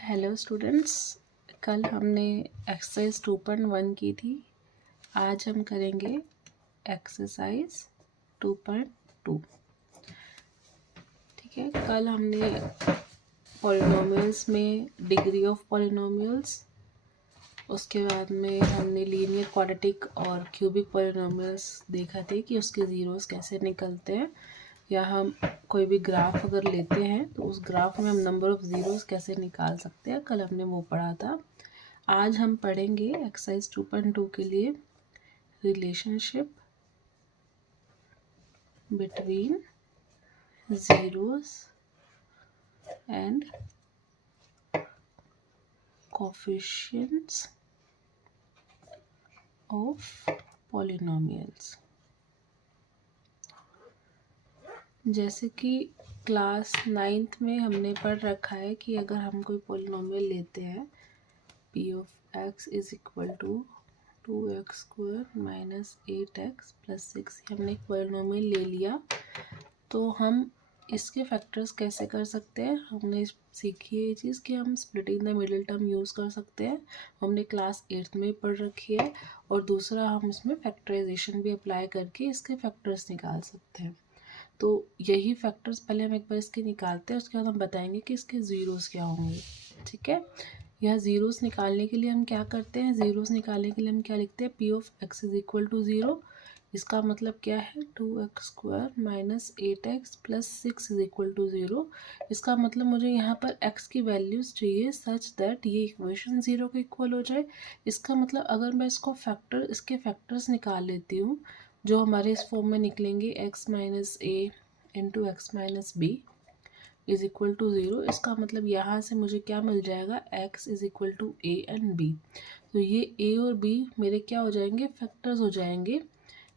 Hello students, कल हमने exercise 2.1 की थी। आज हम करेंगे एक्सरसाइज 2.2। ठीक है, कल हमने पॉलिनोमियल्स में डिग्री ऑफ पॉलिनोमियल्स, उसके बाद में हमने लीनियर क्वाड्रेटिक और क्यूबिक पॉलिनोमियल्स देखा थे कि उसके ज़ीरोस कैसे निकलते हैं, या हम कोई भी ग्राफ अगर लेते हैं तो उस ग्राफ में हम नंबर ऑफ़ ज़ीरोस कैसे निकाल सकते हैं। कल हमने वो पढ़ा था। आज हम पढ़ेंगे एक्सरसाइज 2.2 के लिए relationship between zeros and coefficients of polynomials. जैसे कि क्लास 9th में हमने पढ़ रखा है कि अगर हम कोई पॉलिनोमियल लेते हैं p of x is equal to 2x² minus 8x plus 6, हमने एक पॉलिनोमियल ले लिया तो हम इसके फैक्टर्स कैसे कर सकते हैं। हमने सीखी है ये चीज़ कि हम splitting the middle term use कर सकते हैं। हमने क्लास 8th में पढ़ रखी है। और दूसरा, हम उसमें फैक्टराइजेशन भी अप्लाई करके इसके फैक्टर्स निकाल सकते हैं। तो यही फैक्टर्स पहले हम एक बार इसके निकालते हैं, उसके बाद हम बताएंगे कि इसके ज़ीरोस क्या होंगे। ठीक है, यह ज़ीरोस निकालने के लिए हम क्या करते हैं, ज़ीरोस निकालने के लिए हम क्या लिखते हैं, p of x is equal to 0। इसका मतलब क्या है, 2x² minus 8x plus 6 is equal to 0। इसका मतलब मुझे यहाँ पर x की वैल्यूज़ चाहिए सच दैट ये इक्वेशन 0 के इक्वल हो जाए। इसका मतलब अगर मैं इसके फैक्टर्स निकाल लेती हूँ जो हमारे इस फॉर्म में निकलेंगे, x minus a into x minus b is equal to 0। इसका मतलब यहाँ से मुझे क्या मिल जाएगा, x is equal to a and b। तो ये a और b मेरे क्या हो जाएंगे, फैक्टर्स हो जाएंगे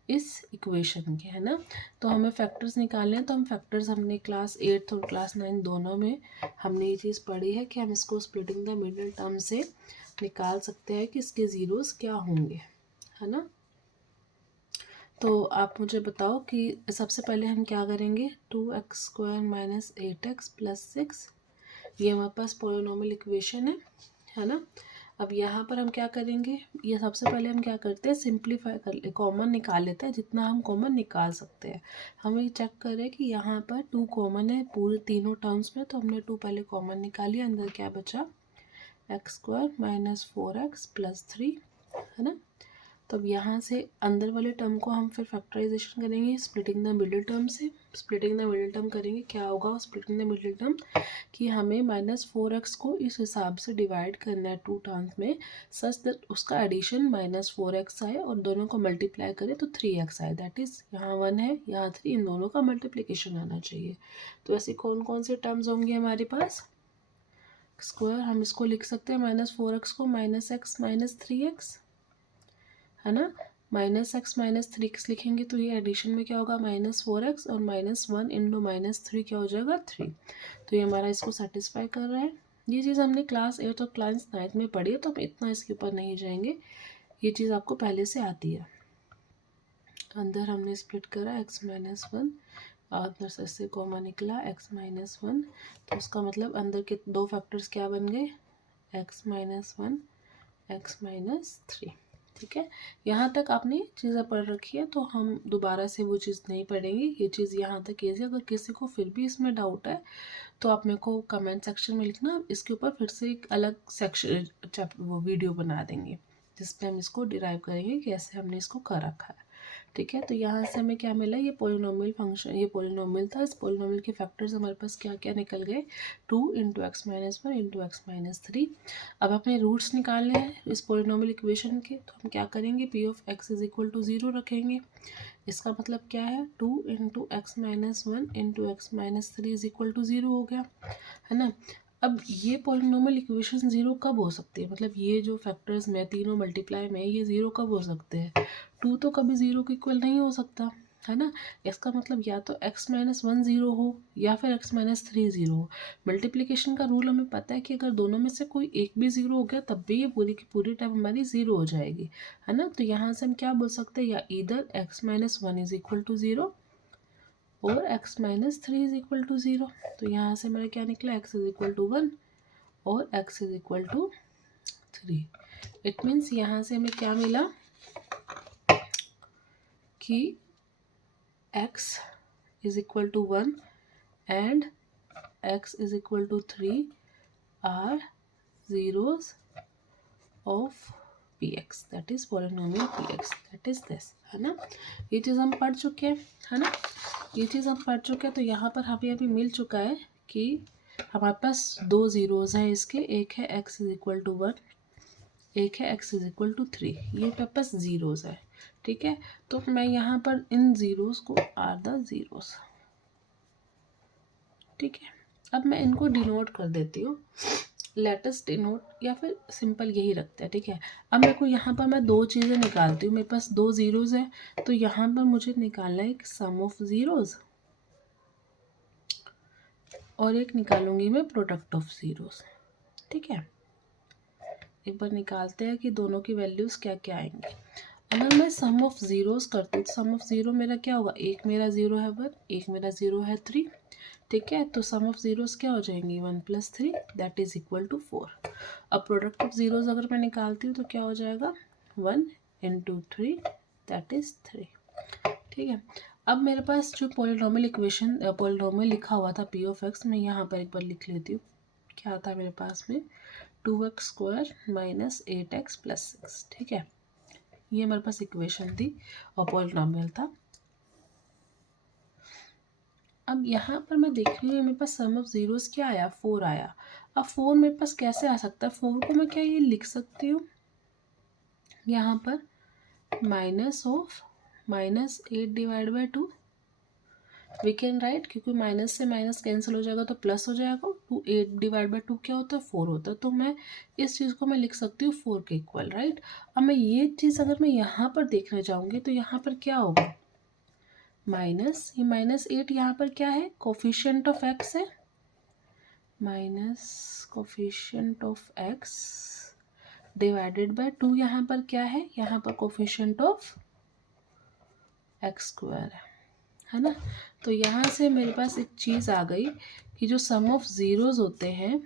इस इक्वेशन के, है ना। तो हमें फैक्टर्स निकालने हैं, तो हम फैक्टर्स हमने क्लास 8 और क्लास 9 दोनों में हमने ये चीज़ पढ़ी है कि हम इसको स्प्लिटिंग द मिडिल टर्म से निकाल सकते हैं कि इसके ज़ीरोस क्या होंगे, है ना। तो आप मुझे बताओ कि सबसे पहले हम क्या करेंगे, 2x² माइनस 8x प्लस 6, ये हमारे पास पॉलिनोमियल इक्वेशन है ना। अब यहाँ पर हम क्या करेंगे, ये सबसे पहले हम क्या करते हैं, सिंप्लीफाई कर ले, कॉमन निकाल लेते हैं जितना हम कॉमन निकाल सकते हैं। हम ये चेक करें कि यहाँ पर 2 कॉमन है पूरे तीनों टर्म्स में, तो हमने 2 पहले कॉमन निकाली, अंदर क्या बचा, x² माइनस 4x प्लस 3, है ना। तो अब यहाँ से अंदर वाले टर्म को हम फिर फैक्टराइजेशन करेंगे स्प्लिटिंग द मिडिल टर्म से। स्प्लिटिंग द मिडिल टर्म करेंगे, क्या होगा स्प्लिटिंग द मिडिल टर्म, कि हमें -4x को इस हिसाब से डिवाइड करना है 2 टर्म्स में सच दैट उसका एडिशन -4x आए और दोनों को मल्टीप्लाई करें तो 3x आए। दैट इज़ यहाँ 1 है, यहाँ 3, इन दोनों का मल्टीप्लिकेशन आना चाहिए। तो ऐसे कौन कौन से टर्म्स होंगे हमारे पास, स्क्वायर, हम इसको लिख सकते हैं -4x को -x माइनस 3x, है ना। -x माइनस 3x लिखेंगे तो ये एडिशन में क्या होगा, -4x और -1 इंटू -3 क्या हो जाएगा, 3। तो ये हमारा इसको सेटिस्फाई कर रहा है। ये चीज़ हमने क्लास 8 और क्लास 9 में पढ़ी है, तो हम इतना इसके ऊपर नहीं जाएंगे, ये चीज़ आपको पहले से आती है। अंदर हमने स्प्लिट करा x माइनस 1, अंदर से कॉमन निकला x माइनस 1, तो उसका मतलब अंदर के दो फैक्टर्स क्या बन गए, x माइनस 1, x माइनस 3। ठीक है, यहाँ तक आपने चीज़ें पढ़ रखी है, तो हम दोबारा से वो चीज़ नहीं पढ़ेंगे। ये चीज़ यहाँ तक ये, अगर किसी को फिर भी इसमें डाउट है तो आप मेरे को कमेंट सेक्शन में लिखना, इसके ऊपर फिर से एक अलग सेक्शन वो वीडियो बना देंगे जिसपे हम इसको डिराइव करेंगे कैसे हमने इसको कर रखा है। ठीक है, तो यहाँ से हमें क्या मिला, ये पोलिनोमियल फंक्शन, ये पोलिनोमियल था। इस पोलिनोमियल के फैक्टर्स हमारे पास क्या क्या निकल गए, 2 into x minus 1 into x minus 3। अब हमें रूट्स निकालने हैं इस पोलिनोमियल इक्वेशन के, तो हम क्या करेंगे, p of x is equal to 0 रखेंगे। इसका मतलब क्या है, 2 into x minus 1 into x minus 3 is equal to 0 हो गया, है ना। अब ये पॉलिनोमियल इक्वेशन 0 कब हो सकती है, मतलब ये जो फैक्टर्स में तीनों मल्टीप्लाई में ये 0 कब हो सकते हैं, 2 तो कभी 0 के इक्वल नहीं हो सकता, है ना। इसका मतलब या तो x माइनस 1 0 हो या फिर x माइनस 3 0 हो। मल्टीप्लिकेशन का रूल हमें पता है कि अगर दोनों में से कोई एक भी 0 हो गया तब भी ये पूरी की पूरी टर्म हमारी 0 हो जाएगी, है ना। तो यहाँ से हम क्या बोल सकते हैं, या इधर x minus 1 is equal to 0 और x minus 3 is equal to 0। तो यहाँ से हमारा क्या निकला, x इज इक्वल टू 1 और x is equal to 3। It means यहाँ से हमें क्या मिला कि x is equal to 1 and x is equal to 3 are zeros of px, that is polynomial px, that is this, है ना। ये चीज़ हम पढ़ चुके हैं, है ना, ये चीज़ हम पढ़ चुके हैं। तो यहाँ पर हमें अभी मिल चुका है कि हमारे पास दो ज़ीरोज़ हैं इसके, एक है x इज इक्वल टू 1, एक है x इज इक्वल टू 3, ये मेरे पास ज़ीरोज़ है, ठीक है। तो मैं यहाँ पर इन ज़ीरोज़ को आर द ज़ीरोज़, ठीक है। अब मैं इनको डिनोट कर देती हूँ, लेटेस्ट डिनोट या फिर सिंपल यही रखते हैं, ठीक है। अब मेरे को यहाँ पर मैं दो चीज़ें निकालती हूँ, मेरे पास दो ज़ीरोज़ है, तो यहाँ पर मुझे निकालना है एक सम ऑफ ज़ीरोज़ और एक निकालूंगी मैं प्रोडक्ट ऑफ ज़ीरोज़, ठीक है। एक बार निकालते हैं कि दोनों की वैल्यूज़ क्या क्या आएंगे। अगर मैं सम ऑफ ज़ीरोज़ करती हूँ तो सम ऑफ ज़ीरो मेरा क्या होगा, एक मेरा ज़ीरो है 1, एक मेरा ज़ीरो है 3, ठीक है। तो सम ऑफ ज़ीरोज़ क्या हो जाएंगी, 1 + 3 दैट इज़ इक्वल टू 4। अब प्रोडक्ट ऑफ ज़ीरोज़ अगर मैं निकालती हूँ तो क्या हो जाएगा, 1 × 3 दैट इज़ 3, ठीक है। अब मेरे पास जो पॉलिनोमियल इक्वेशन पॉलिनोमियल लिखा हुआ था p ऑफ x, मैं यहाँ पर एक बार लिख लेती हूँ। क्या था मेरे पास में, 2x² - 8x + 6, ठीक है। ये मेरे पास इक्वेशन थी और पॉलिनोमियल था। अब यहाँ पर मैं देख रही हूँ मेरे पास सम ऑफ ज़ीरोज़ क्या आया, 4 आया। अब 4 मेरे पास कैसे आ सकता है, 4 को मैं क्या ये लिख सकती हूँ यहाँ पर -8 / 2 वी कैन राइट, क्योंकि माइनस से माइनस कैंसिल हो जाएगा तो प्लस हो जाएगा। 8 / 2 क्या होता है, 4 होता है। तो मैं इस चीज़ को मैं लिख सकती हूँ 4 के इक्वल, राइट। अब मैं ये चीज़ अगर मैं यहाँ पर देखने जाऊँगी तो यहाँ पर क्या होगा, माइनस ये -8 यहाँ पर क्या है, कोफिशिएंट ऑफ x है, minus coefficient of x divided by 2 यहाँ पर क्या है, यहाँ पर कोफिशिएंट ऑफ x² है ना। तो यहाँ से मेरे पास एक चीज़ आ गई कि जो सम ऑफ ज़ीरोज़ होते हैं,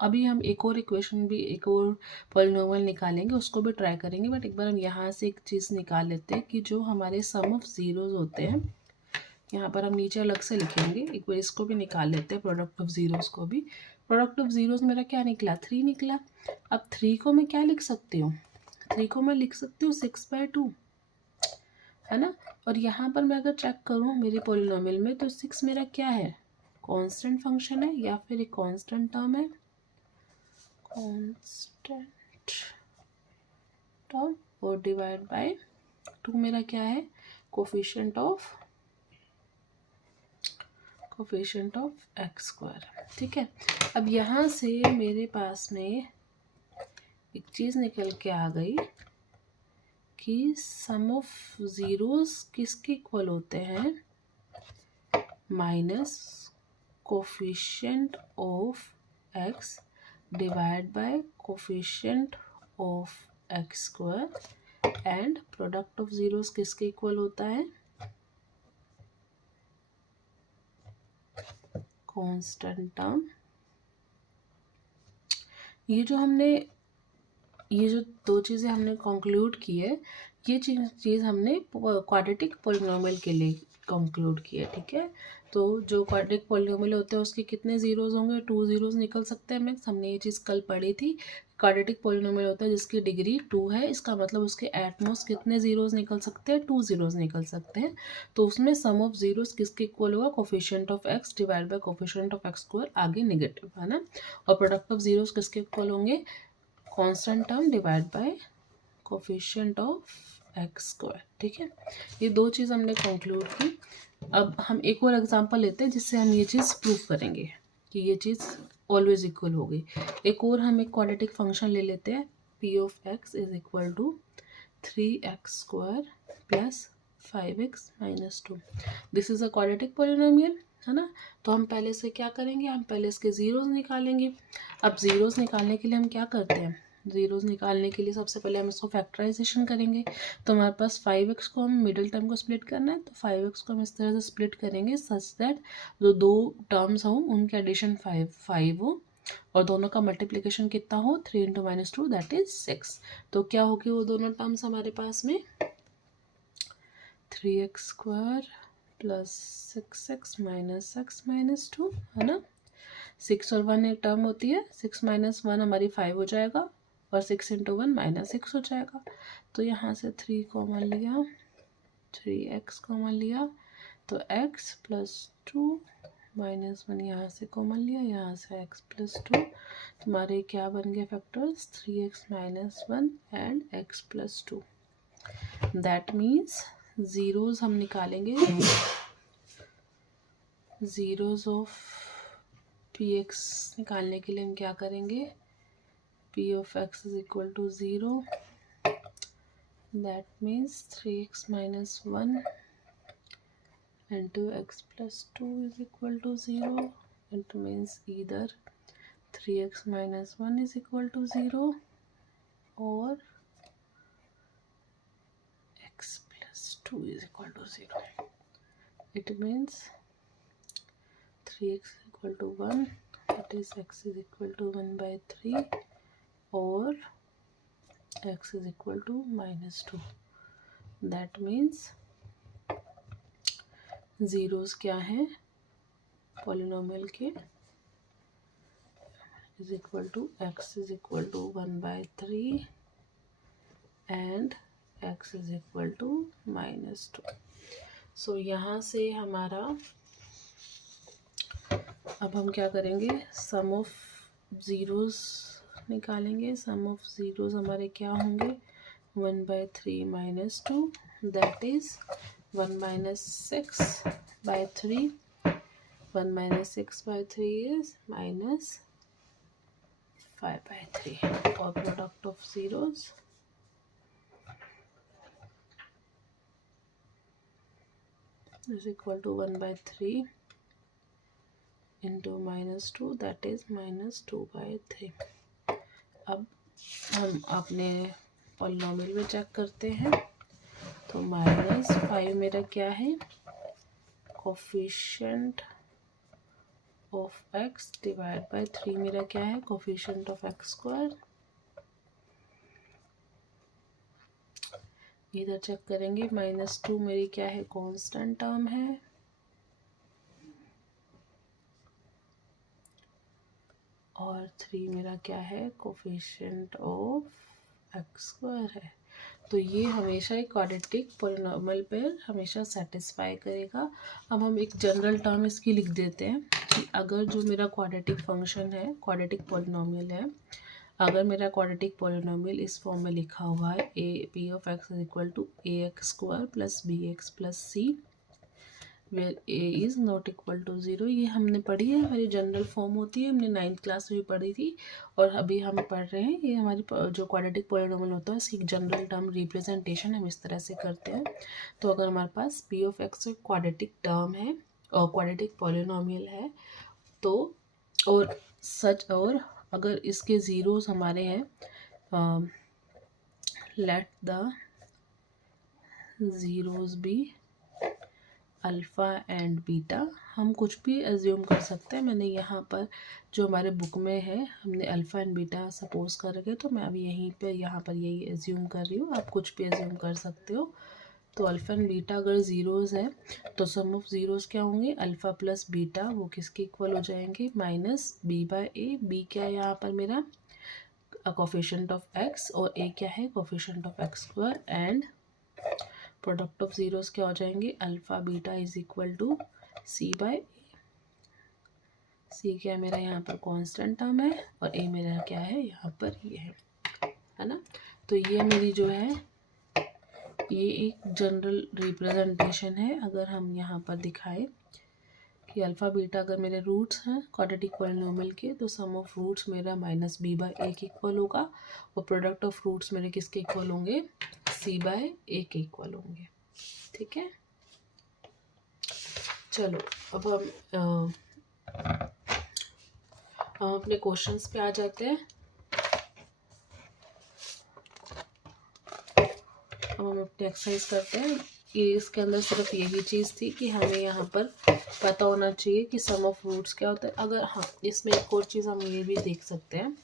अभी हम एक और इक्वेशन भी, एक और पॉलिनोमियल निकालेंगे, उसको भी ट्राई करेंगे, बट एक बार हम यहाँ से एक चीज़ निकाल लेते हैं कि जो हमारे सम ऑफ ज़ीरोज़ होते हैं, यहाँ पर हम नीचे अलग से लिखेंगे, एक बार इसको भी निकाल लेते हैं, प्रोडक्ट ऑफ ज़ीरोज़ को भी। प्रोडक्ट ऑफ ज़ीरोज़ मेरा क्या निकला, 3 निकला। अब 3 को मैं क्या लिख सकती हूँ, 3 को मैं लिख सकती हूँ 6/2, है ना। और यहाँ पर मैं अगर चेक करूँ मेरे पॉलिनोमियल में, तो 6 मेरा क्या है, कांस्टेंट फंक्शन है या फिर एक कांस्टेंट टर्म है, कांस्टेंट टर्म, और डिवाइड बाय 2 मेरा क्या है, कोफिशिएंट ऑफ x², ठीक है। अब यहाँ से मेरे पास में एक चीज़ निकल के आ गई कि सम ऑफ ज़ीरोज़ किसके इक्वल होते हैं, minus coefficient of x divide by coefficient of x² and product of zeros किसके इक्वल होता है, कांस्टेंट टर्म। ये जो दो चीज़ें हमने कंक्लूड की है, ये चीज़ हमने क्वाड्रेटिक पॉलिनोमियल के लिए कंक्लूड की है, ठीक है। तो जो क्वाड्रेटिक पॉलिनोमियल होते हैं उसके कितने ज़ीरोज़ होंगे, 2 ज़ीरोज़ निकल सकते हैं मैक्स, हमने ये चीज़ कल पढ़ी थी। क्वाड्रेटिक पॉलिनोमियल होता है जिसकी डिग्री 2 है, इसका मतलब उसके एटमोस्ट कितने ज़ीरोज़ निकल सकते हैं, 2 ज़ीरोज़ निकल सकते हैं। तो उसमें सम ऑफ ज़ीरोज़ किसके इक्वल होगा, coefficient of x divide by coefficient of x², आगे नेगेटिव, है ना। और प्रोडक्ट ऑफ ज़ीरोज़ किसके इक्वल होंगे, constant term divide by coefficient of x², ठीक है। ये दो चीज़ हमने कंक्लूड की। अब हम एक और एग्जांपल लेते हैं जिससे हम ये चीज़ प्रूव करेंगे कि ये चीज़ ऑलवेज इक्वल होगी। एक और हम एक क्वाड्रेटिक फंक्शन ले लेते हैं, p of x is equal to 3x² + 5x - 2। This is a quadratic polynomial, है ना। तो हम पहले से क्या करेंगे, हम पहले इसके ज़ीरोज़ निकालेंगे। अब ज़ीरोज़ निकालने के लिए हम क्या करते हैं, ज़ीरोज़ निकालने के लिए सबसे पहले हम इसको फैक्टराइजेशन करेंगे। तो हमारे पास 5x को हम मिडिल टर्म को स्प्लिट करना है, तो 5x को हम इस तरह से स्प्लिट करेंगे सच दैट जो दो टर्म्स हों उनके एडिशन 5 हो, और दोनों का मल्टीप्लिकेशन कितना हो 3 इंटू माइनस 2 दैट इज 6। तो क्या होगी वो दोनों टर्म्स हमारे पास में 3x² plus 6x minus x minus 2 है ना। 6 और 1 एक टर्म होती है, 6 माइनस 1 हमारी 5 हो जाएगा और 6 इंटू 1 माइनस 6 हो जाएगा। तो यहाँ से 3 कॉमन लिया, 3x कॉमन लिया तो x प्लस 2 माइनस 1 यहाँ से कॉमन लिया, यहाँ से x प्लस 2। तुम्हारे क्या बन गए factors 3x minus 1 and x plus 2। That means zeros हम निकालेंगे, ज़ीरोज़ ऑफ px निकालने के लिए हम क्या करेंगे p of x is equal to 0, that means 3x minus 1 into x plus 2 is equal to 0. It means either 3x minus 1 is equal to 0 or x plus 2 is equal to 0. It means 3x is equal to 1, that is x is equal to 1 by 3 or x is equal to minus 2. That means zeros क्या हैं polynomial के is equal to x is equal to 1 by 3 and x is equal to minus 2। So यहाँ से हमारा अब हम क्या करेंगे सम ऑफ ज़ीरोज़ निकालेंगे। सम ऑफ ज़ीरोज़ हमारे क्या होंगे 1 by 3 minus 2 that is 1 minus 6 by 3, 1 minus 6 by 3 is minus 5 by 3 or product of zeros is equal to 1 by 3 into minus 2 that is minus 2 by 3। अब हम अपने पॉलिनोमियल में check करते हैं तो माइनस 5 मेरा क्या है coefficient of x divide by 3 मेरा क्या है कोफिशिएंट ऑफ x²। इधर चेक करेंगे माइनस 2 मेरी क्या है कांस्टेंट टर्म है और 3 मेरा क्या है कोफिशिएंट ऑफ x² है। तो ये हमेशा एक क्वाड्रेटिक पॉलिनोमियल पर हमेशा सेटिस्फाई करेगा। अब हम एक जनरल टर्म इसकी लिख देते हैं कि अगर जो मेरा क्वाड्रेटिक फंक्शन है क्वाड्रेटिक पॉलिनोमियल है, अगर मेरा क्वाड्रेटिक पॉलिनोमियल इस फॉर्म में लिखा हुआ है a p of x is equal to ax² plus bx plus c where a is not equal to 0। ये हमने पढ़ी है, हमारी जनरल फॉर्म होती है, हमने 9th क्लास में भी पढ़ी थी और अभी हम पढ़ रहे हैं। ये हमारी जो क्वाड्रेटिक पॉलिनोमियल होता है इसकी जनरल टर्म रिप्रेजेंटेशन हम इस तरह से करते हैं। तो अगर हमारे पास p of x quadratic term है और क्वाड्रेटिक पॉलिनोमियल है तो और सच और अगर इसके ज़ीरोज़ हमारे हैं let the zeros be alpha and beta, हम कुछ भी एज्यूम कर सकते हैं। मैंने यहाँ पर जो हमारे बुक में है हमने अल्फ़ा एंड बीटा सपोज कर रखे, तो मैं अभी यहीं पे यहाँ पर यही एज्यूम कर रही हूँ, आप कुछ भी एज्यूम कर सकते हो। तो अल्फ़ा एंड बीटा अगर ज़ीरोज़ है तो सम ऑफ ज़ीरोज़ क्या होंगे अल्फ़ा प्लस बीटा वो किसके इक्वल हो जाएंगे माइनस बी बाय ए। बी क्या है यहाँ पर मेरा कोफिशिएंट ऑफ एक्स और ए क्या है coefficient of x² and product of zeros क्या हो जाएंगे alpha beta is equal to c by c क्या है मेरा यहाँ पर कांस्टेंट टर्म है और ए मेरा क्या है यहाँ पर ये है ना। तो ये मेरी जो है ये एक जनरल रिप्रेजेंटेशन है। अगर हम यहाँ पर दिखाए कि अल्फ़ा बीटा अगर मेरे रूट्स हैं क्वाड्रेटिक पॉलिनोमियल के तो सम ऑफ रूट्स मेरा माइनस बी बाय ए के इक्वल होगा और प्रोडक्ट ऑफ रूट्स मेरे किसके इक्वल होंगे सी बाय ए के इक्वल होंगे। ठीक है, चलो अब हम अपने क्वेश्चंस पे आ जाते हैं। अब हम अपने एक्सरसाइज करते हैं। ये इसके अंदर सिर्फ यही चीज़ थी कि हमें यहाँ पर पता होना चाहिए कि सम ऑफ रूट्स क्या होता है। अगर हाँ, इसमें एक और चीज़ हम ये भी देख सकते हैं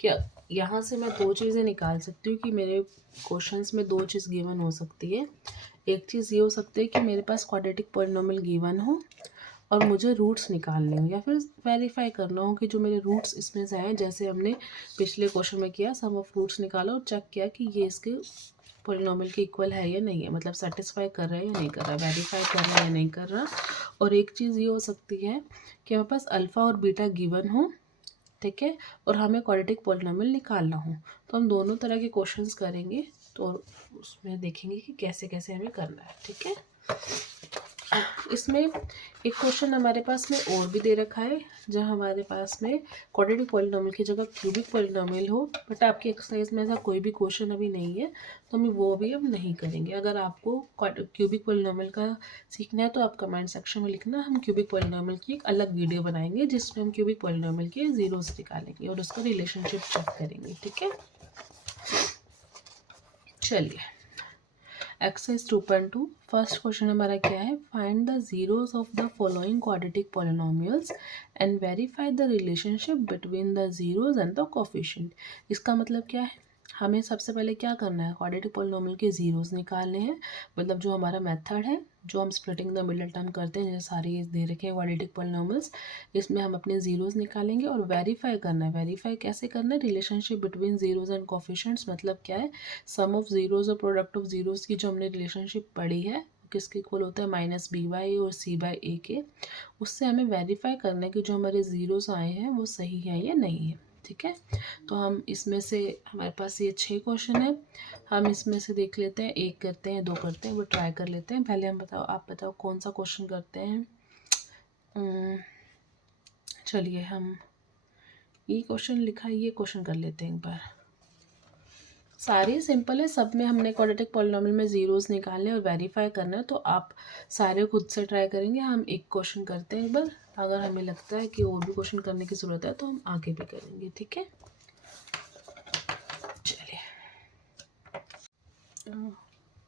कि यहाँ से मैं दो चीज़ें निकाल सकती हूँ कि मेरे क्वेश्चंस में दो चीज़ गिवन हो सकती है। एक चीज़ ये हो सकती है कि मेरे पास क्वाड्रेटिक पॉलिनोमियल गिवन हो और मुझे रूट्स निकालने हो या फिर वेरीफाई करना हो कि जो मेरे रूट्स इसमें से आए, जैसे हमने पिछले क्वेश्चन में किया, सम ऑफ रूट्स निकाला और चेक किया कि ये इसके पॉलिनोमियल के इक्वल है या नहीं है, मतलब सेटिस्फाई कर रहा है या नहीं कर रहा, वेरीफाई कर रहा है या नहीं कर रहा। और एक चीज़ ये हो सकती है कि हमारे पास अल्फ़ा और बीटा गिवन हो, ठीक है, और हमें क्वाड्रेटिक पॉलिनोमियल निकालना हो। तो हम दोनों तरह के क्वेश्चंस करेंगे, तो उसमें देखेंगे कि कैसे कैसे हमें करना है, ठीक है। इसमें एक क्वेश्चन हमारे पास में और भी दे रखा है, जहाँ हमारे पास में क्वाड्रेटिक पॉलिनोमियल की जगह क्यूबिक पॉलिनोमियल हो, बट आपकी एक्सरसाइज में ऐसा कोई भी क्वेश्चन अभी नहीं है, तो हम वो भी हम नहीं करेंगे। अगर आपको क्यूबिक पॉलिनोमियल का सीखना है तो आप कमेंट सेक्शन में लिखना, हम क्यूबिक पॉलिनोमियल की एक अलग वीडियो बनाएंगे जिसमें हम क्यूबिक पॉलिनोमियल के जीरोस निकालेंगे और उसका रिलेशनशिप चेक करेंगे, ठीक है। चलिए, एक्सरसाइज 2.2 फर्स्ट क्वेश्चन हमारा क्या है, find the zeros of the following quadratic polynomials and verify the relationship between the zeros and the coefficient. इसका मतलब क्या है, हमें सबसे पहले क्या करना है, क्वाड्रेटिक पॉलिनोमियल के जीरोस निकालने हैं, मतलब जो हमारा मेथड है, जो हम स्प्लिटिंग द मिडिल टर्म करते हैं, जैसे सारे दे रखे हैं क्वाड्रेटिक पॉलिनोमियल्स, इसमें हम अपने जीरोस निकालेंगे और वेरीफाई करना है। वेरीफाई कैसे करना है, relationship between zeros and coefficients, मतलब क्या है, सम ऑफ जीरोस और प्रोडक्ट ऑफ जीरोस की जो हमने रिलेशनशिप पढ़ी है, किसके इक्वल होता है, माइनस बी बाई और सी बाई ए के, उससे हमें वेरीफाई करना है कि जो हमारे जीरोस आए हैं वो सही है या नहीं है, ठीक है। तो हम इसमें से, हमारे पास ये 6 क्वेश्चन है, हम इसमें से देख लेते हैं, एक करते हैं, दो करते हैं, वो ट्राई कर लेते हैं। पहले हम बताओ, आप बताओ कौन सा क्वेश्चन करते हैं। चलिए, हम ये क्वेश्चन लिखा है, ये क्वेश्चन कर लेते हैं एक बार। सारे सिंपल है, सब में हमने क्वाड्रेटिक पॉलिनोमियल में जीरोस निकालने और वेरीफाई करना है, तो आप सारे खुद से ट्राई करेंगे। हम एक क्वेश्चन करते हैं एक बार, अगर हमें लगता है कि और भी क्वेश्चन करने की ज़रूरत है तो हम आगे भी करेंगे, ठीक है। चलिए,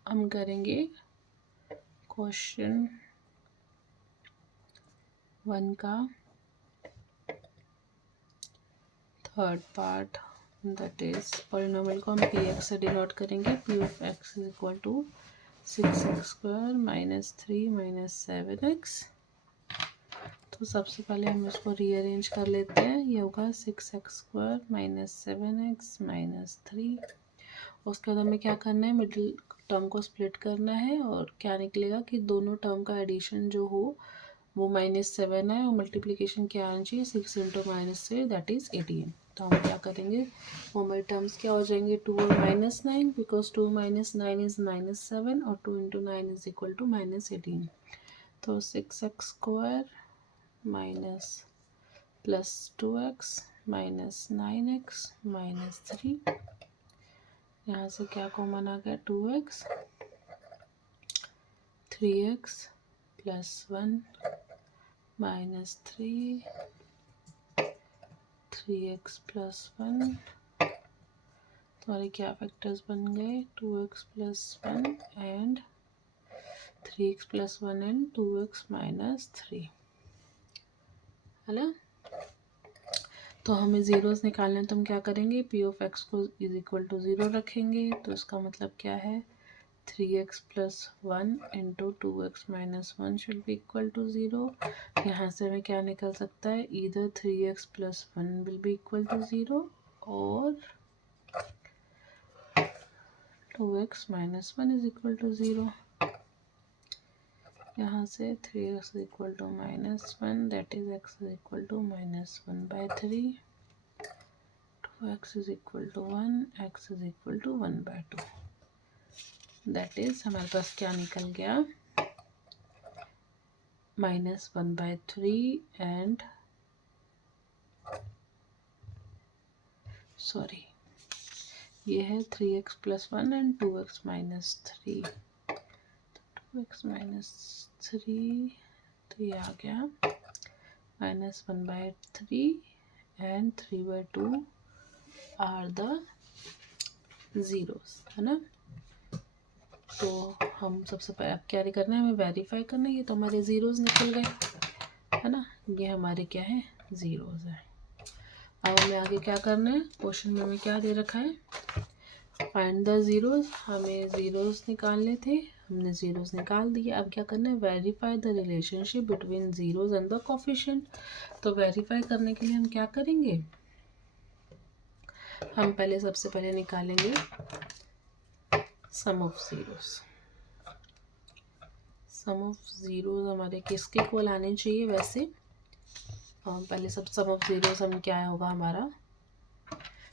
हम करेंगे क्वेश्चन 1 का third part, that is polynomial को हम पी एक्स से डिनोट करेंगे। P of x is equal to 6x² minus 3 minus 7x। तो सबसे पहले हम इसको रीअरेंज कर लेते हैं। ये होगा 6x² माइनस 7x माइनस 3। उसके बाद हमें क्या करना है, मिडिल टर्म को स्प्लिट करना है और क्या निकलेगा कि दोनों टर्म का एडिशन जो हो वो -7 है और मल्टीप्लिकेशन क्या आना चाहिए, 6 इंटू -3 दैट इज़ 18। तो हम क्या करेंगे, वो हमारे टर्म्स क्या हो जाएंगे, 2 और -9, बिकॉज 2 - 9 इज़ -7 और 2 इंटू 9 इज इक्वल टू -18। तो 6x² minus plus 2x minus 9x minus 3, यहाँ से क्या कॉमन आ गया, 2x, 3x plus 1 minus 3, 3x plus 1। तुम्हारे क्या फैक्टर्स बन गए, 2x plus 1 and 3x plus 1 and 2x minus 3, है ना। तो हमें जीरोस निकालने, तो हम क्या करेंगे, पी ऑफ एक्स को इज इक्वल टू 0 रखेंगे। तो इसका मतलब क्या है, 3x plus 1 into 2x minus 1 should be equal to 0। यहाँ से हमें क्या निकल सकता है, इधर 3x plus 1 will be equal to 0 और 2x minus 1 is equal to 0। यहाँ से 3x is equal to -1 that is x is equal to -1/3, 2x is equal to 1, x is equal to 1/2। That is हमारे पास क्या निकल गया, -1/3 and sorry, ये है 3x plus 1 and 2x minus 3। 2x minus 3 आ गया, -1/3 एंड 3/2 आर द जीरोस, है ना। तो हम सबसे पहले अब क्या करना है, हमें वेरीफाई करना है। ये तो हमारे ज़ीरोज़ निकल गए, है ना, ये हमारे क्या है, ज़ीरोज़ है। अब हमें आगे क्या करना है, क्वेश्चन में हमें क्या दे रखा है, फाइंड द ज़ीरोज़। हमें ज़ीरोज़ निकालने थे, हमने ज़ीरोज़ निकाल दिए। अब क्या करना है, verify the relationship between zeros and the coefficient. तो वेरीफाई करने के लिए हम क्या करेंगे, हम पहले सबसे पहले निकालेंगे sum of zeros. Sum of zeros हमारे किसके इक्वल आने चाहिए, वैसे पहले सब सम ऑफ ज़ीरोज़ हम क्या होगा हमारा,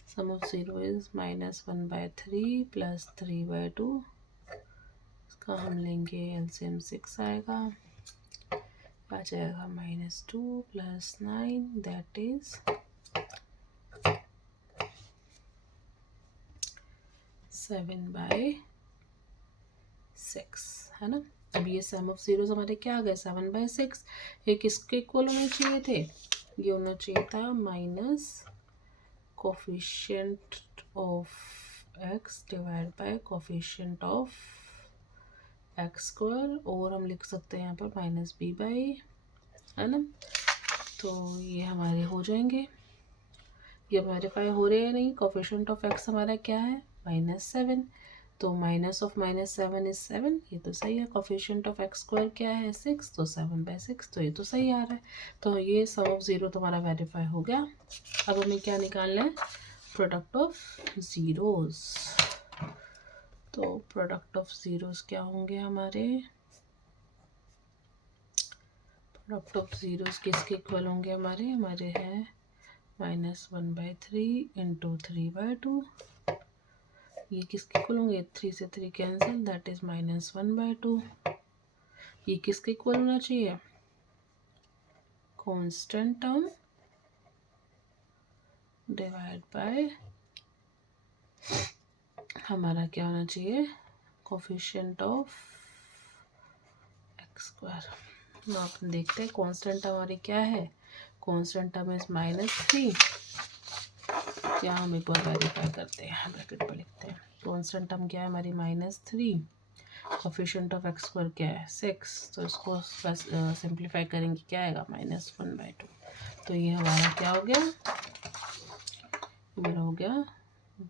सम ऑफ ज़ीरो इज़ -1/3 + 3/2। इसका हम लेंगे एलसीएम 6 आएगा, आ जाएगा -2 + 9 दैट इज़ 7/6, है ना। अब ये सम ऑफ ज़ीरोज़ हमारे क्या आ गए, 7/6। ये किसके इक्वल होने चाहिए थे, ये होना चाहिए था minus coefficient of x divide by coefficient of x square, और हम लिख सकते हैं यहाँ पर -b/, है ना। तो ये हमारे हो जाएंगे, ये वेरीफाई हो रहे हैं नहीं। कोफिशिएंट ऑफ x हमारा क्या है, -7, तो -7 इज 7, ये तो सही है। कोफिशिएंट ऑफ x स्क्वायर क्या है, 6, तो 7/6, तो ये तो सही आ रहा है। तो ये सम ऑफ ज़ीरो तुम्हारा वेरीफाई हो गया। अब हमें क्या निकालना है, प्रोडक्ट ऑफ ज़ीरोज़। तो प्रोडक्ट ऑफ ज़ीरोज़ क्या होंगे हमारे, प्रोडक्ट ऑफ ज़ीरोज़ किसके इक्वल होंगे हमारे, हमारे हैं -1/3 × 3/2। ये किसके इक्वल होंगे, 3 से 3 कैंसिल, दैट इज -1/2। ये किसके इक्वल होना चाहिए, कांस्टेंट टर्म डिवाइड बाय हमारा क्या होना चाहिए, कोफिशिएंट ऑफ एक्स स्क्वायर। आप देखते हैं कांस्टेंट टर्म हमारी क्या है, कांस्टेंट टर्म इज -3। क्या हम एक बार वेरीफाई करते हैं, ब्रैकेट पर लिखते हैं, कांस्टेंट टर्म क्या है हमारी -3, कोफिशिएंट ऑफ एक्स स्क्वायर क्या है 6, तो इसको सिंप्लीफाई करेंगे क्या आएगा, -1/2। तो ये हमारा क्या हो गया, मेरा हो गया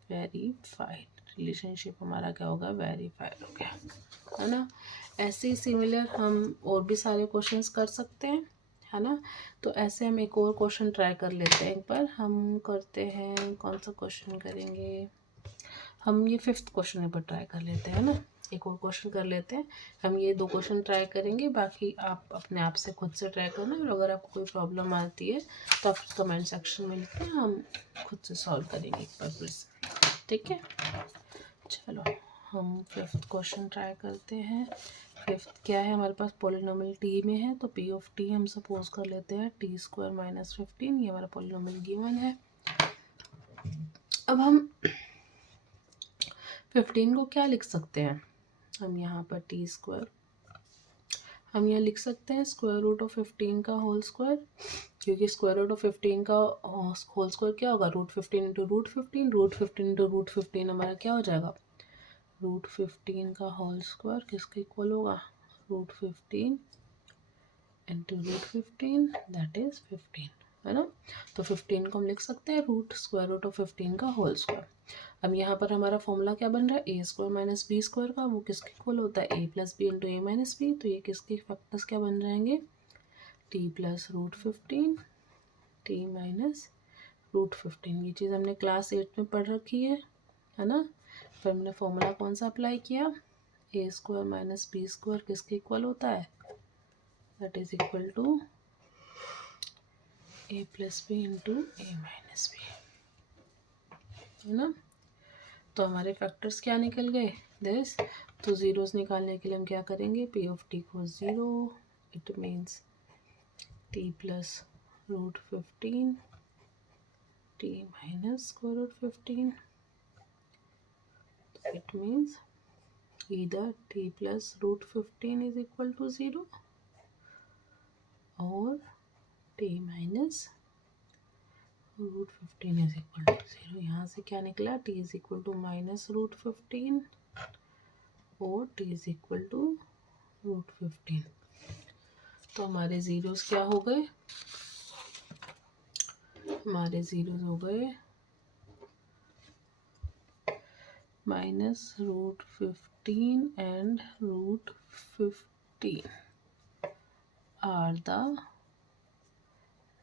वेरीफाइड, रिलेशनशिप हमारा क्या होगा, वेरीफाइड हो गया, है ना। ऐसे ही सिमिलर हम और भी सारे क्वेश्चंस कर सकते हैं, है ना। तो ऐसे हम एक और क्वेश्चन ट्राई कर लेते हैं। एक बार हम करते हैं, कौन सा क्वेश्चन करेंगे, हम ये 5th क्वेश्चन पर ट्राई कर लेते हैं ना। एक और क्वेश्चन कर लेते हैं, हम ये 2 क्वेश्चन ट्राई करेंगे, बाकी आप अपने आप से खुद से ट्राई करना। और अगर आपको कोई प्रॉब्लम आती है तो आप कमेंट सेक्शन में लिखें, हम खुद से सॉल्व करेंगे एक बार फिर से, ठीक है। चलो हम 5th क्वेश्चन ट्राई करते हैं। 5th क्या है हमारे पास, पॉलिनोमियल टी में है, तो पी ऑफ टी हम सपोज कर लेते हैं t² - 15, ये हमारा पॉलिनोमियल गिवन है। अब हम 15 को क्या लिख सकते हैं, हम यहाँ पर t², हम यहाँ लिख सकते हैं √15 का होल स्क्वायर, क्योंकि √15 का होल स्क्वायर क्या होगा, √15 × √15, √15 × √15 हमारा क्या हो जाएगा, √15 का होल स्क्वायर किसके इक्वल होगा, √15 × √15 दैट इज 15, है ना। तो 15 को हम लिख सकते हैं √15 का होल स्क्वायर। अब यहाँ पर हमारा फॉर्मूला क्या बन रहा है, a² - b² का, वो किसके इक्वल होता है, a + b × a - b। तो ये किसके फैक्टर्स क्या बन जाएंगे, t + √15 t - √15। ये चीज़ हमने क्लास 8 में पढ़ रखी है ना। फिर हमने फॉर्मूला कौन सा अप्लाई किया, a² - b² किसके इक्वल होता है, that is equal to a + b × a - b, है ना। तो हमारे फैक्टर्स क्या निकल गए, दिस। तो ज़ीरोज़ निकालने के लिए हम क्या करेंगे, p ऑफ t को 0, it means t + √15 t - √15, it means either t + √15 is equal to 0 or t - √15 is equal to 0। यहाँ से क्या निकला, t is equal to -√15 और t इज इक्वल टू √15। तो हमारे ज़ीरोज़ क्या हो गए, हमारे ज़ीरोज़ हो गए -√15 एंड √15 आर द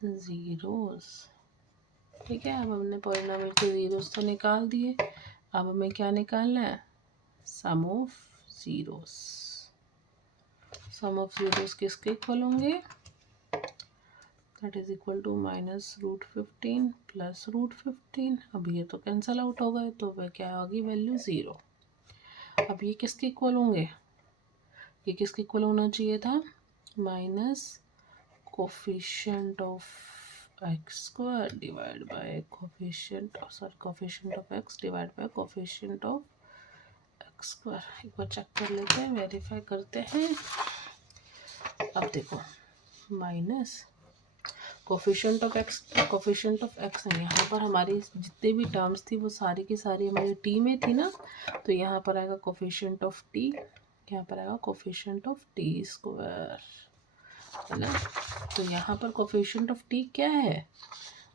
ज़ीरोज़। ठीक है, अब हमने पॉलिनॉमियल के ज़ीरोज़ तो निकाल दिए, अब हमें क्या निकालना है, sum of zeros. Sum of zeros किसके इक्वल होंगे, that is equal to -√15 plus √15। अब ये तो कैंसिल आउट हो गए, तो वह क्या होगी, वैल्यू 0। अब ये किसके इक्वल होंगे, ये किसके इक्वल होना चाहिए था, minus coefficient of x square divide by coefficient of x divide by coefficient of x square. एक बार चेक कर लेते हैं, वेरीफाई करते हैं। अब देखो, माइनस कोफिशिएंट ऑफ एक्स है, यहाँ पर हमारी जितने भी टर्म्स थी वो सारी की सारी हमारी टी में थी ना, तो यहाँ पर आएगा कोफिशिएंट ऑफ टी, यहाँ पर आएगा कोफिशिएंट ऑफ टी स्क्वायर, है ना। तो यहाँ पर कोफिशिएंट ऑफ टी क्या है,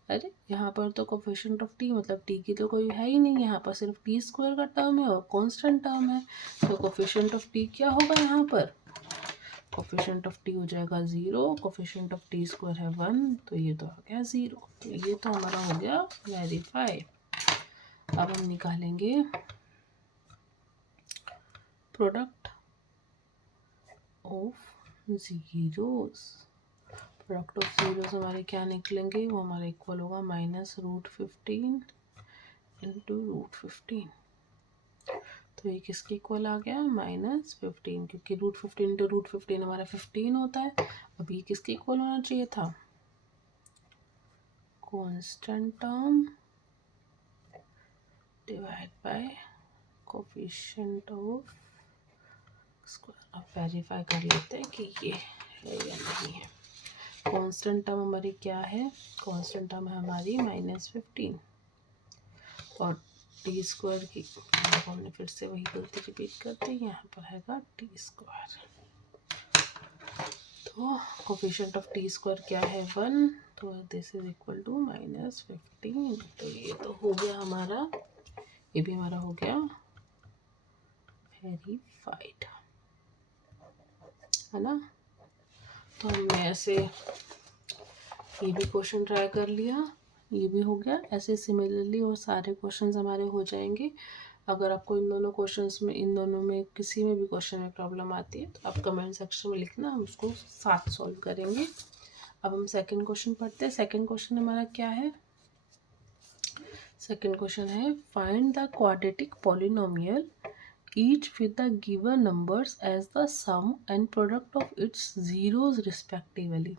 अरे यहाँ पर तो कोफिशिएंट ऑफ टी मतलब टी की तो कोई है ही नहीं, यहाँ पर सिर्फ टी स्क्वायर का टर्म है और कांस्टेंट टर्म है। तो कोफिशिएंट ऑफ टी क्या होगा, यहाँ पर कोफिशिएंट ऑफ टी हो जाएगा 0, कोफिशिएंट ऑफ टी स्क्वायर है 1, तो ये तो हो गया 0। तो ये तो हमारा हो गया वेरीफाई। अब हम निकालेंगे product of zeros. Product of zeros हमारे क्या निकलेंगे, वो हमारा इक्वल होगा -√15 इंटू √15। तो ये किसके इक्वल आ गया, -15, क्योंकि √15 इंटू √15 हमारा 15 होता है। अब ये किसके इक्वल होना चाहिए था, constant term divide by coefficient of square. अब वेरीफाई कर लेते हैं कि ये है या नहीं है। कांस्टेंट टर्म हमारी क्या है, कांस्टेंट टर्म है हमारी -15 और टी स्क्वायर की हमने फिर से वही गलती रिपीट करते हैं, यहाँ पर हैगा टी स्क्वायर। तो कोफिशिएंट ऑफ टी स्क्वायर क्या है 1, तो दिस इज इक्वल टू -15। तो ये तो हो गया हमारा, ये भी हमारा हो गया वेरीफाइड, है ना। तो हमने ऐसे ये भी क्वेश्चन ट्राई कर लिया, ये भी हो गया। ऐसे सिमिलरली और सारे क्वेश्चंस हमारे हो जाएंगे। अगर आपको इन दोनों क्वेश्चंस में, इन दोनों में किसी में भी क्वेश्चन में प्रॉब्लम आती है तो आप कमेंट सेक्शन में लिखना, हम उसको साथ सॉल्व करेंगे। अब हम सेकंड क्वेश्चन पढ़ते हैं। सेकंड क्वेश्चन हमारा क्या है, सेकंड क्वेश्चन है find the quadratic polynomial each with the given numbers as the sum and product of its zeros respectively।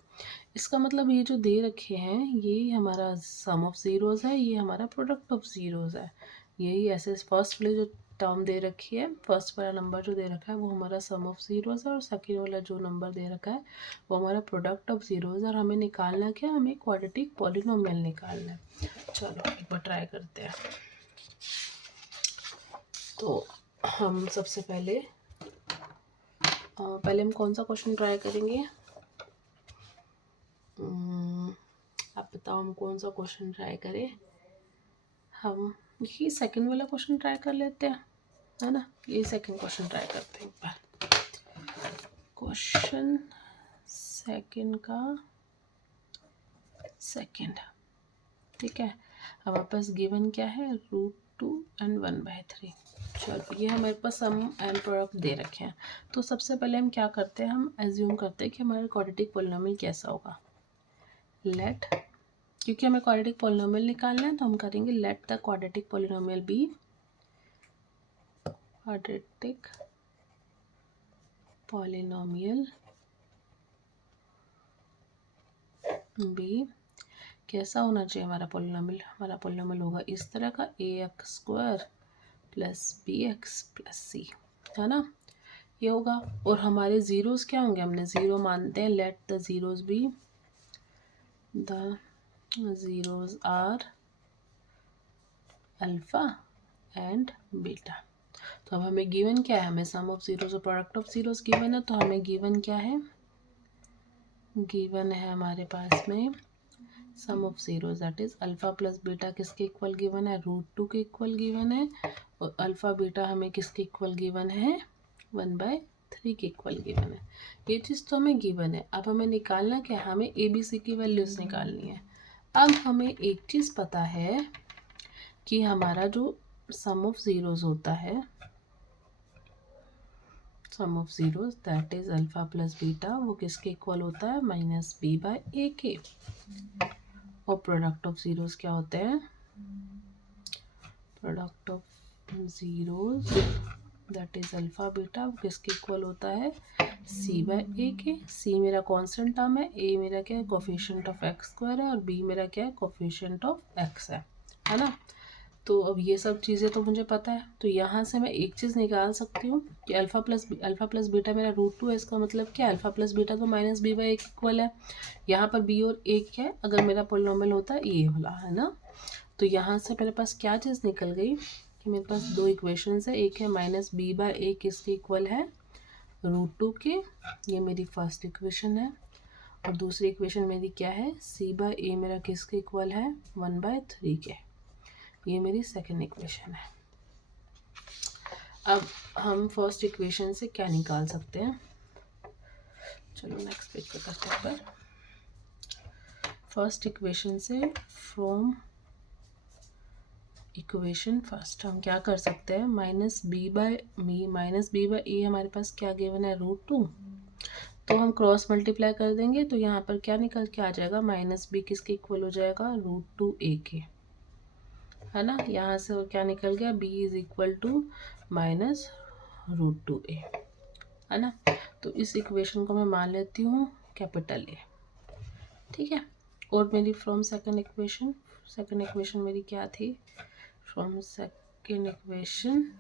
इसका मतलब ये जो दे रखे हैं ये हमारा सम ऑफ ज़ीरोज़ है, ये हमारा प्रोडक्ट ऑफ ज़ीरोज़ है। यही ऐसे फर्स्ट वाली जो टर्म दे रखी है, फर्स्ट वाला नंबर जो दे रखा है वो हमारा सम ऑफ ज़ीरोज़ है, और सेकेंड वाला जो नंबर दे रखा है वो हमारा प्रोडक्ट ऑफ ज़ीरोज़ है। और हमें निकालना क्या, हमें क्वाड्रेटिक पॉलिनोमियल निकालना है। चलो एक बार ट्राई करते हैं। तो हम सबसे पहले हम कौन सा क्वेश्चन ट्राई करेंगे, आप बताओ हम कौन सा क्वेश्चन ट्राई करें। हम ये सेकंड वाला क्वेश्चन ट्राई कर लेते हैं, है ना। ये सेकंड क्वेश्चन ट्राई करते हैं एक बार। क्वेश्चन सेकंड का सेकंड, ठीक है। हमारे पास गिवन क्या है, √2 एंड 1/3। चलो ये हमारे पास सम एंड प्रोडक्ट दे रखे हैं। तो सबसे पहले हम क्या करते हैं, हम एज्यूम करते हैं कि हमारा क्वाड्रेटिक पॉलिनोमियल कैसा होगा। लेट, क्योंकि हमें क्वाड्रेटिक पॉलिनोमियल निकालना है तो हम करेंगे let the quadratic polynomial be, quadratic polynomial be कैसा होना चाहिए हमारा पॉलिनोमियल, हमारा पॉलिनोमियल होगा इस तरह का, ax² plus bx plus c, है ना, ये होगा। और हमारे ज़ीरोज़ क्या होंगे, हमने ज़ीरो मानते हैं, let the zeros be, the zeros are alpha and beta. तो अब हमें गिवन क्या है, हमें सम ऑफ जीरोस और प्रोडक्ट ऑफ जीरोस गिवन है, तो हमें गिवन क्या है, गिवन है हमारे पास में sum of zeros that is alpha plus beta किसके इक्वल गिवन है, √2 के इक्वल गिवन है, और अल्फा बीटा हमें किसके इक्वल गिवन है, 1/3 के इक्वल गिवन है। ये चीज़ तो हमें गिवन है। अब हमें निकालना क्या है, हमें ABC की वैल्यूज़ निकालनी है। अब हमें एक चीज़ पता है कि हमारा जो सम ऑफ ज़ीरोज़ होता है, sum of zeros that is alpha plus beta, वो किसके इक्वल होता है, -b/a के। और प्रोडक्ट ऑफ ज़ीरोज़ क्या होते हैं, product of zeros that is alpha beta, वो किसके इक्वल होता है, c/a के। c मेरा कांस्टेंट टर्म है, a मेरा क्या है, कोफिशिएंट ऑफ x स्क्वायर है, और b मेरा क्या है, कोफिशिएंट ऑफ x है ना। तो अब ये सब चीज़ें तो मुझे पता है, तो यहाँ से मैं एक चीज़ निकाल सकती हूँ कि अल्फ़ा प्लस बीटा मेरा √2 है। इसका मतलब क्या, अल्फ़ा प्लस बीटा तो -b/a इक्वल है। यहाँ पर b और a क्या है, अगर मेरा पोलिनोमियल होता है ये वाला, है ना। तो यहाँ से मेरे पास क्या चीज़ निकल गई कि मेरे पास दो इक्वेशंस है, एक है -b/a किसके इक्वल है, √2 के, ये मेरी फर्स्ट इक्वेशन है, और दूसरी इक्वेशन मेरी क्या है, c/a मेरा किसके इक्वल है, 1/3 के, ये मेरी सेकेंड इक्वेशन है। अब हम फर्स्ट इक्वेशन से क्या निकाल सकते हैं, चलो नेक्स्ट पेज पे करते हैं। पर फर्स्ट इक्वेशन से फ्रॉम इक्वेशन फर्स्ट हम क्या कर सकते हैं, -b/a हमारे पास क्या गिवन है, √2, तो हम क्रॉस मल्टीप्लाई कर देंगे, तो यहाँ पर क्या निकल के आ जाएगा, -b किसके इक्वल हो जाएगा, √2a के, है ना। यहाँ से क्या निकल गया, b is equal to -√2a, है ना। तो इस इक्वेशन को मैं मान लेती हूँ कैपिटल A, ठीक है। और मेरी फ्रॉम सेकंड इक्वेशन मेरी क्या थी, फ्रॉम सेकंड इक्वेशन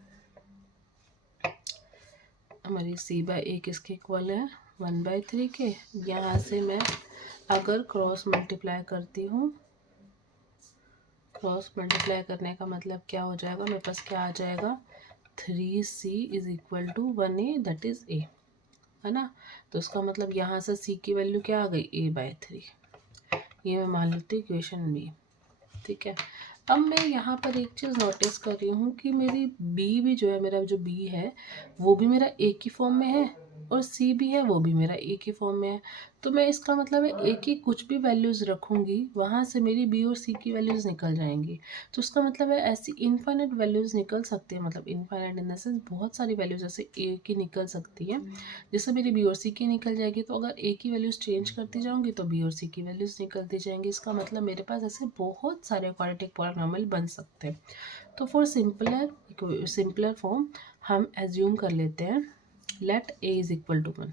हमारी c/a किसके इक्वल है, 1/3 के। यहाँ से मैं अगर क्रॉस मल्टीप्लाई करती हूँ, क्रॉस मल्टीप्लाई करने का मतलब क्या हो जाएगा, मेरे पास क्या आ जाएगा, 3c is equal to 1a that is a, है ना। तो इसका मतलब यहाँ से c की वैल्यू क्या आ गई, a/3, ये मैं मान लेती हूँ इक्वेशन b, ठीक है। अब मैं यहाँ पर एक चीज़ नोटिस कर रही हूँ कि मेरी b भी जो है, मेरा जो b है वो भी मेरा a की फॉर्म में है, और c भी है वो भी मेरा a की फॉर्म में है। तो मैं इसका मतलब है a की कुछ भी वैल्यूज़ रखूँगी, वहाँ से मेरी b और c की वैल्यूज़ निकल जाएंगी। तो उसका मतलब है ऐसी इनफाइनाइट वैल्यूज़ निकल सकती है, मतलब इनफाइनाइट इन द सेंस बहुत सारी वैल्यूज़ जैसे a की निकल सकती है, जैसे मेरी b और c की निकल जाएगी। तो अगर a की वैल्यूज़ चेंज करती जाऊँगी तो b और c की वैल्यूज़ निकलती जाएंगी। इसका मतलब मेरे पास ऐसे बहुत सारे क्वाड्रेटिक पॉलिनॉमियल बन सकते हैं। तो फॉर सिंपलर फॉर्म हम एज्यूम कर लेते हैं, let a is equal to 1,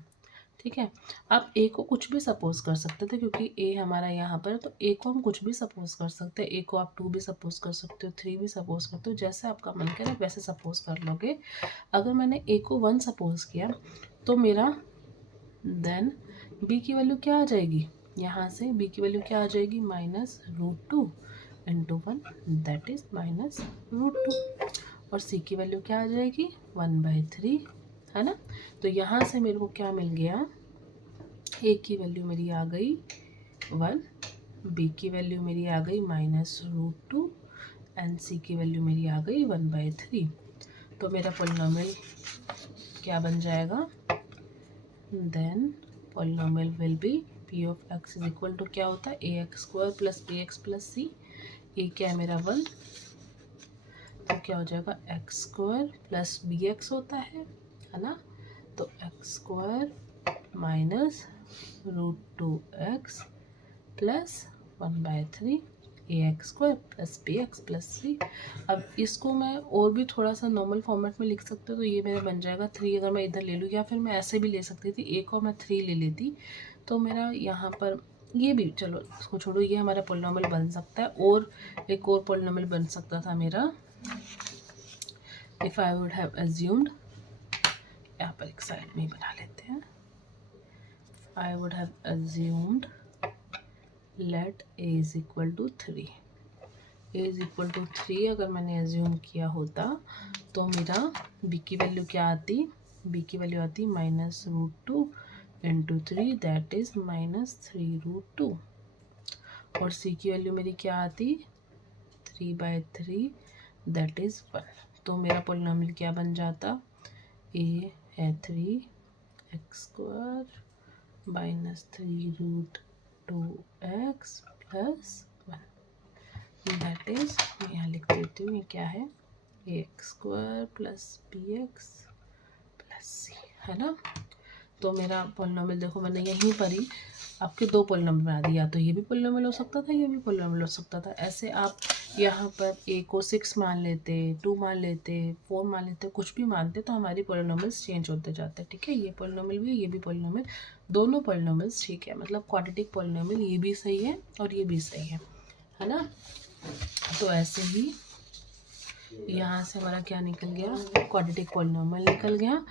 ठीक है। आप a को कुछ भी सपोज कर सकते थे, क्योंकि a हमारा यहाँ पर है, तो a को हम कुछ भी सपोज कर सकते हैं। a को आप 2 भी सपोज कर सकते हो, 3 भी सपोज करते हो, जैसे आपका मन करे वैसे सपोज कर लोगे। अगर मैंने a को 1 सपोज किया तो मेरा देन b की वैल्यू क्या आ जाएगी, यहाँ से b की वैल्यू क्या आ जाएगी, -√2 इंटू 1 दैट इज -√2, और c की वैल्यू क्या आ जाएगी, 1/3, है ना। तो यहाँ से मेरे को क्या मिल गया, a की वैल्यू मेरी आ गई 1, b की वैल्यू मेरी आ गई -√2, एंड c की वैल्यू मेरी आ गई 1/3। तो मेरा पोलिनोमियल क्या बन जाएगा, then polynomial will be p of x is equal to क्या होता है, ax² plus bx plus c। a क्या है मेरा 1, तो क्या हो जाएगा x² प्लस bx होता है ना। तो x² minus √2x plus 1/3 ax² plus bx plus c। अब इसको मैं और भी थोड़ा सा नॉर्मल फॉर्मेट में लिख सकते हो, तो ये मेरा बन जाएगा 3, अगर मैं इधर ले लूँ, या फिर मैं ऐसे भी ले सकती थी, a को मैं 3 ले लेती, तो मेरा यहाँ पर ये भी, चलो इसको छोड़ो, ये हमारा पोलिनोमियल बन सकता है। और एक और पोलिनोमियल बन सकता था मेरा, if I would have assumed, यहाँ पर एक साइड में ही बना लेते हैं, I would have assumed let a is equal to 3, a is equal to 3 अगर मैंने एज्यूम किया होता तो मेरा बी की वैल्यू क्या आती, बी की वैल्यू आती -√2 इंटू 3 दैट इज़ -3√2 और सी की वैल्यू मेरी क्या आती 3/3 दैट इज़ 1। तो मेरा पोलिनोमियल क्या बन जाता, ए है 3x² -3√2x + 1 दैट इज़, मैं यहाँ लिख देती हूँ ये क्या है, ax² + bx + c, है ना। तो मेरा पोलिनोमियल देखो मैंने यहीं पर ही आपके दो पोलिनोमियल बना दिया, तो ये भी पोलिनोमियल हो सकता था, ये भी पोलिनोमियल हो सकता था। ऐसे आप यहाँ पर a को 6 मान लेते, 2 मान लेते, 4 मान लेते, कुछ भी मानते तो हमारी पोलिनोमियल्स चेंज होते जाते। ठीक है, ये पोलिनोमियल भी, ये भी पोलिनोमियल, दोनों पोलिनोमियल्स ठीक है, मतलब क्वाड्रेटिक पोलिनोमियल ये भी सही है और ये भी सही है ना। तो ऐसे ही यहाँ से हमारा क्या निकल गया, क्वाड्रेटिक पोलिनोमियल निकल गया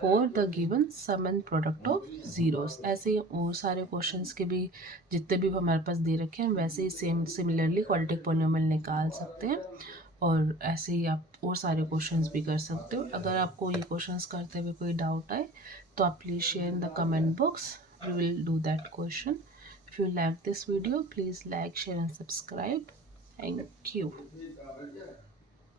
for the given sum and product of zeros. ऐसे ही और सारे क्वेश्चंस के भी जितने भी हमारे पास दे रखे हैं वैसे ही सिमिलरली क्वाड्रेटिक पोलिनोमियल निकाल सकते हैं और ऐसे ही आप और सारे क्वेश्चंस भी कर सकते हो। अगर आपको ये क्वेश्चंस करते हुए कोई डाउट आए तो आप please share in the comment box, we will do that question. If you like this video please like, share and subscribe. Thank you.